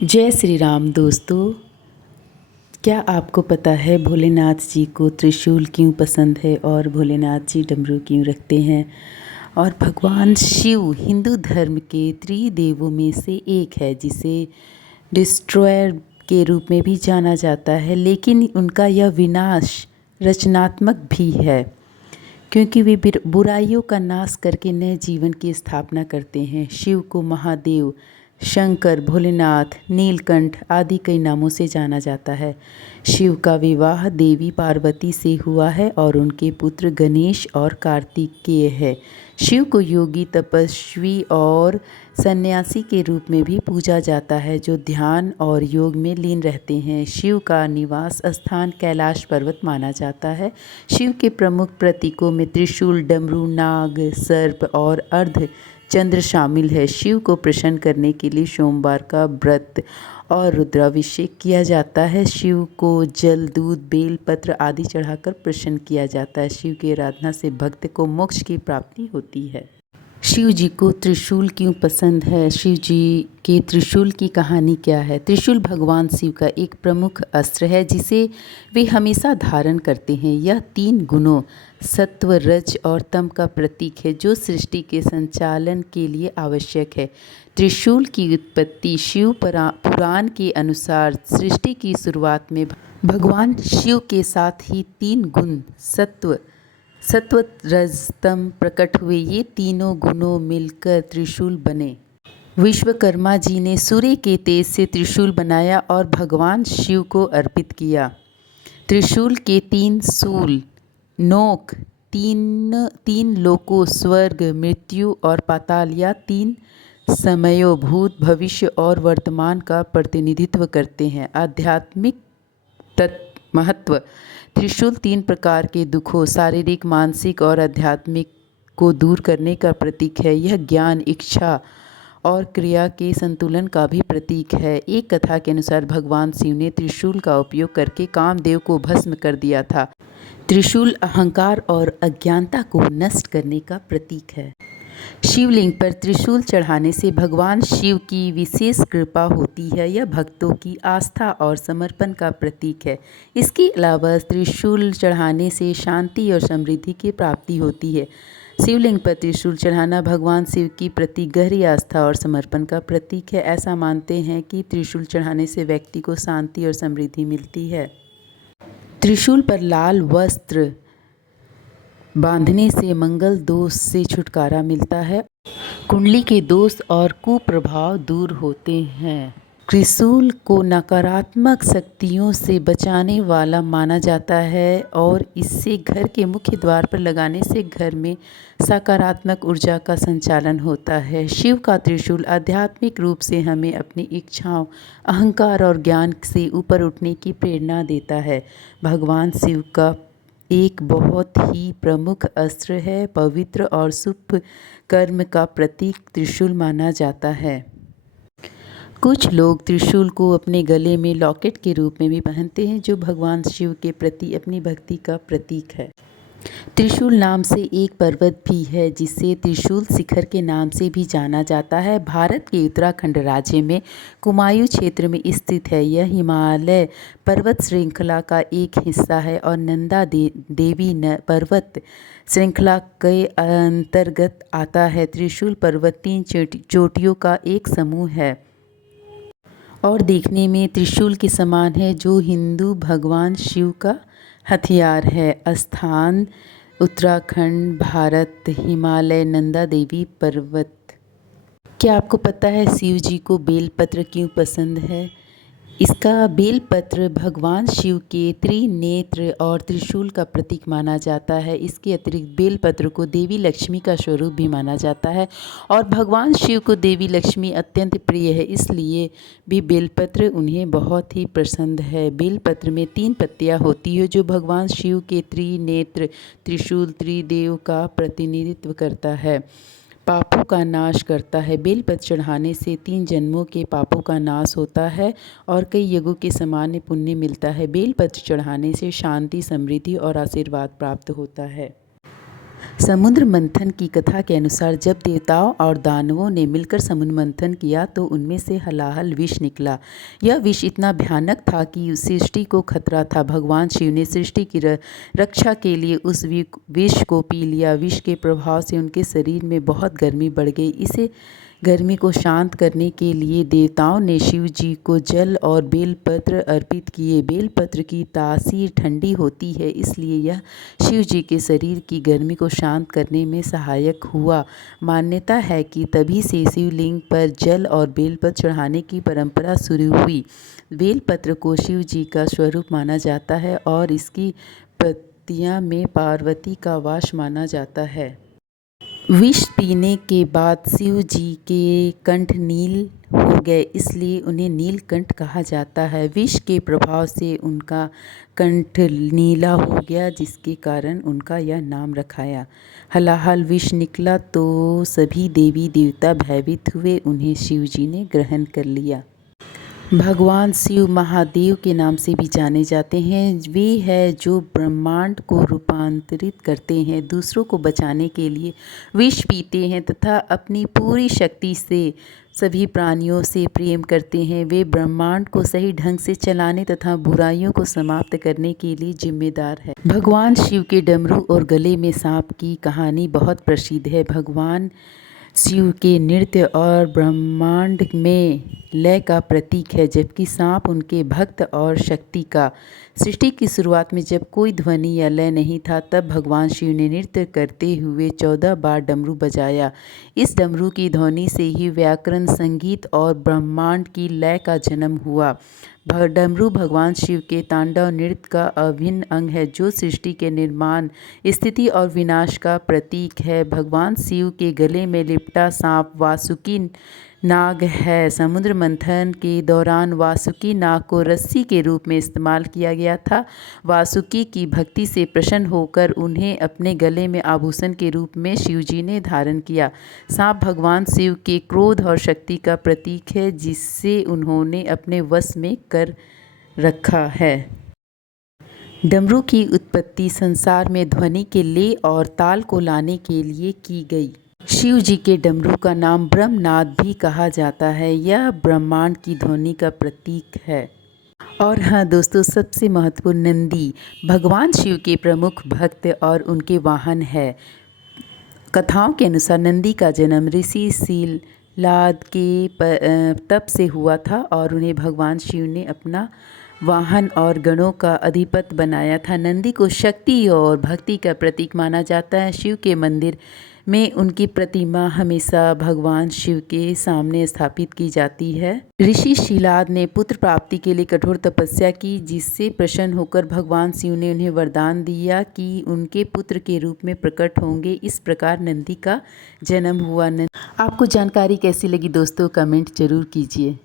जय श्री राम दोस्तों। क्या आपको पता है भोलेनाथ जी को त्रिशूल क्यों पसंद है और भोलेनाथ जी डमरू क्यों रखते हैं। और भगवान शिव हिंदू धर्म के त्रिदेवों में से एक है, जिसे डिस्ट्रॉयर के रूप में भी जाना जाता है, लेकिन उनका यह विनाश रचनात्मक भी है, क्योंकि वे बुराइयों का नाश करके नए जीवन की स्थापना करते हैं। शिव को महादेव, शंकर, भोलेनाथ, नीलकंठ आदि कई नामों से जाना जाता है। शिव का विवाह देवी पार्वती से हुआ है और उनके पुत्र गणेश और कार्तिकेय है। शिव को योगी, तपस्वी और सन्यासी के रूप में भी पूजा जाता है, जो ध्यान और योग में लीन रहते हैं। शिव का निवास स्थान कैलाश पर्वत माना जाता है। शिव के प्रमुख प्रतीकों में त्रिशूल, डमरू, नाग, सर्प और अर्ध चंद्र शामिल है। शिव को प्रसन्न करने के लिए सोमवार का व्रत और रुद्राभिषेक किया जाता है। शिव को जल, दूध, बेल पत्र आदि चढ़ाकर प्रसन्न किया जाता है। शिव की आराधना से भक्त को मोक्ष की प्राप्ति होती है। शिव जी को त्रिशूल क्यों पसंद है? शिव जी के त्रिशूल की कहानी क्या है? त्रिशूल भगवान शिव का एक प्रमुख अस्त्र है, जिसे वे हमेशा धारण करते हैं। यह 3 गुणों सत्व, रज और तम का प्रतीक है, जो सृष्टि के संचालन के लिए आवश्यक है। त्रिशूल की उत्पत्ति शिव पुराण के अनुसार सृष्टि की शुरुआत में भगवान शिव के साथ ही 3 गुण सत्व, रजतम प्रकट हुए। ये तीनों गुणों मिलकर त्रिशूल बने। विश्वकर्मा जी ने सूर्य के तेज से त्रिशूल बनाया और भगवान शिव को अर्पित किया। त्रिशूल के 3 शूल, नोक, तीन लोकों स्वर्ग, मृत्यु और पाताल या 3 समयों भूत, भविष्य और वर्तमान का प्रतिनिधित्व करते हैं। आध्यात्मिक महत्व। त्रिशूल 3 प्रकार के दुखों, शारीरिक, मानसिक और आध्यात्मिक को दूर करने का प्रतीक है। यह ज्ञान, इच्छा और क्रिया के संतुलन का भी प्रतीक है। एक कथा के अनुसार भगवान शिव ने त्रिशूल का उपयोग करके कामदेव को भस्म कर दिया था। त्रिशूल अहंकार और अज्ञानता को नष्ट करने का प्रतीक है। शिवलिंग पर त्रिशूल चढ़ाने से भगवान शिव की विशेष कृपा होती है। यह भक्तों की आस्था और समर्पण का प्रतीक है। इसके अलावा त्रिशूल चढ़ाने से शांति और समृद्धि की प्राप्ति होती है। शिवलिंग पर त्रिशूल चढ़ाना भगवान शिव की प्रति गहरी आस्था और समर्पण का प्रतीक है। ऐसा मानते हैं कि त्रिशूल चढ़ाने से व्यक्ति को शांति और समृद्धि मिलती है। त्रिशूल पर लाल वस्त्र बांधने से मंगल दोष से छुटकारा मिलता है। कुंडली के दोष और कुप्रभाव दूर होते हैं। त्रिशूल को नकारात्मक शक्तियों से बचाने वाला माना जाता है और इससे घर के मुख्य द्वार पर लगाने से घर में सकारात्मक ऊर्जा का संचालन होता है। शिव का त्रिशूल आध्यात्मिक रूप से हमें अपनी इच्छाओं, अहंकार और ज्ञान से ऊपर उठने की प्रेरणा देता है। भगवान शिव का एक बहुत ही प्रमुख अस्त्र है। पवित्र और शुभ कर्म का प्रतीक त्रिशूल माना जाता है। कुछ लोग त्रिशूल को अपने गले में लॉकेट के रूप में भी पहनते हैं, जो भगवान शिव के प्रति अपनी भक्ति का प्रतीक है। त्रिशूल नाम से एक पर्वत भी है, जिसे त्रिशूल शिखर के नाम से भी जाना जाता है। भारत के उत्तराखंड राज्य में कुमायूं क्षेत्र में स्थित है। यह हिमालय पर्वत श्रृंखला का एक हिस्सा है और नंदा देवी पर्वत श्रृंखला के अंतर्गत आता है। त्रिशूल पर्वत 3 चोटियों का एक समूह है और देखने में त्रिशूल के समान है, जो हिंदू भगवान शिव का हथियार है। स्थान उत्तराखंड, भारत, हिमालय, नंदा देवी पर्वत। क्या आपको पता है शिव जी को बेलपत्र क्यों पसंद है? इसका बेलपत्र भगवान शिव के त्रिनेत्र और त्रिशूल का प्रतीक माना जाता है। इसके अतिरिक्त बेलपत्र को देवी लक्ष्मी का स्वरूप भी माना जाता है और भगवान शिव को देवी लक्ष्मी अत्यंत प्रिय है, इसलिए भी बेलपत्र उन्हें बहुत ही पसंद है। बेलपत्र में 3 पत्तियां होती है, जो भगवान शिव के त्रिनेत्र, त्रिशूल, त्रिदेव का प्रतिनिधित्व करता है, पापों का नाश करता है। बेलपत्र चढ़ाने से 3 जन्मों के पापों का नाश होता है और कई युगों के सामान्य पुण्य मिलता है। बेलपत्र चढ़ाने से शांति, समृद्धि और आशीर्वाद प्राप्त होता है। समुद्र मंथन की कथा के अनुसार जब देवताओं और दानवों ने मिलकर समुद्र मंथन किया तो उनमें से हलाहल विष निकला। यह विष इतना भयानक था कि सृष्टि को खतरा था। भगवान शिव ने सृष्टि की रक्षा के लिए उस विष को पी लिया। विष के प्रभाव से उनके शरीर में बहुत गर्मी बढ़ गई। इसे गर्मी को शांत करने के लिए देवताओं ने शिव जी को जल और बेलपत्र अर्पित किए। बेलपत्र की तासीर ठंडी होती है, इसलिए यह शिव जी के शरीर की गर्मी को शांत करने में सहायक हुआ। मान्यता है कि तभी से शिवलिंग पर जल और बेलपत्र चढ़ाने की परंपरा शुरू हुई। बेलपत्र को शिव जी का स्वरूप माना जाता है और इसकी पत्तियां में पार्वती का वास माना जाता है। विष पीने के बाद शिव जी के कंठ नील हो गए, इसलिए उन्हें नीलकंठ कहा जाता है। विष के प्रभाव से उनका कंठ नीला हो गया, जिसके कारण उनका यह नाम रखाया। हलाहल विष निकला तो सभी देवी देवता भयभीत हुए। उन्हें शिव जी ने ग्रहण कर लिया। भगवान शिव महादेव के नाम से भी जाने जाते हैं। वे हैं जो ब्रह्मांड को रूपांतरित करते हैं, दूसरों को बचाने के लिए विष पीते हैं तथा अपनी पूरी शक्ति से सभी प्राणियों से प्रेम करते हैं। वे ब्रह्मांड को सही ढंग से चलाने तथा बुराइयों को समाप्त करने के लिए जिम्मेदार है। भगवान शिव के डमरू और गले में सांप की कहानी बहुत प्रसिद्ध है। भगवान शिव के नृत्य और ब्रह्मांड में लय का प्रतीक है, जबकि सांप उनके भक्त और शक्ति का। सृष्टि की शुरुआत में जब कोई ध्वनि या लय नहीं था, तब भगवान शिव ने नृत्य करते हुए 14 बार डमरू बजाया। इस डमरू की ध्वनि से ही व्याकरण, संगीत और ब्रह्मांड की लय का जन्म हुआ। डमरू भगवान शिव के तांडव नृत्य का अभिन्न अंग है, जो सृष्टि के निर्माण, स्थिति और विनाश का प्रतीक है। भगवान शिव के गले में लिपटा सांप वासुकी नाग है। समुद्र मंथन के दौरान वासुकी नाग को रस्सी के रूप में इस्तेमाल किया गया था। वासुकी की भक्ति से प्रसन्न होकर उन्हें अपने गले में आभूषण के रूप में शिवजी ने धारण किया। सांप भगवान शिव के क्रोध और शक्ति का प्रतीक है, जिससे उन्होंने अपने वश में कर रखा है। डमरू की उत्पत्ति संसार में ध्वनि के लय और ताल को लाने के लिए की गई। शिव जी के डमरू का नाम ब्रह्मनाद भी कहा जाता है। यह ब्रह्मांड की ध्वनि का प्रतीक है। और हाँ दोस्तों, सबसे महत्वपूर्ण नंदी भगवान शिव के प्रमुख भक्त और उनके वाहन है। कथाओं के अनुसार नंदी का जन्म ऋषि शीलाद के तप से हुआ था और उन्हें भगवान शिव ने अपना वाहन और गणों का अधिपति बनाया था। नंदी को शक्ति और भक्ति का प्रतीक माना जाता है। शिव के मंदिर में उनकी प्रतिमा हमेशा भगवान शिव के सामने स्थापित की जाती है। ऋषि शीलाद ने पुत्र प्राप्ति के लिए कठोर तपस्या की, जिससे प्रसन्न होकर भगवान शिव ने उन्हें वरदान दिया कि उनके पुत्र के रूप में प्रकट होंगे। इस प्रकार नंदी का जन्म हुआ। आपको जानकारी कैसी लगी दोस्तों, कमेंट जरूर कीजिए।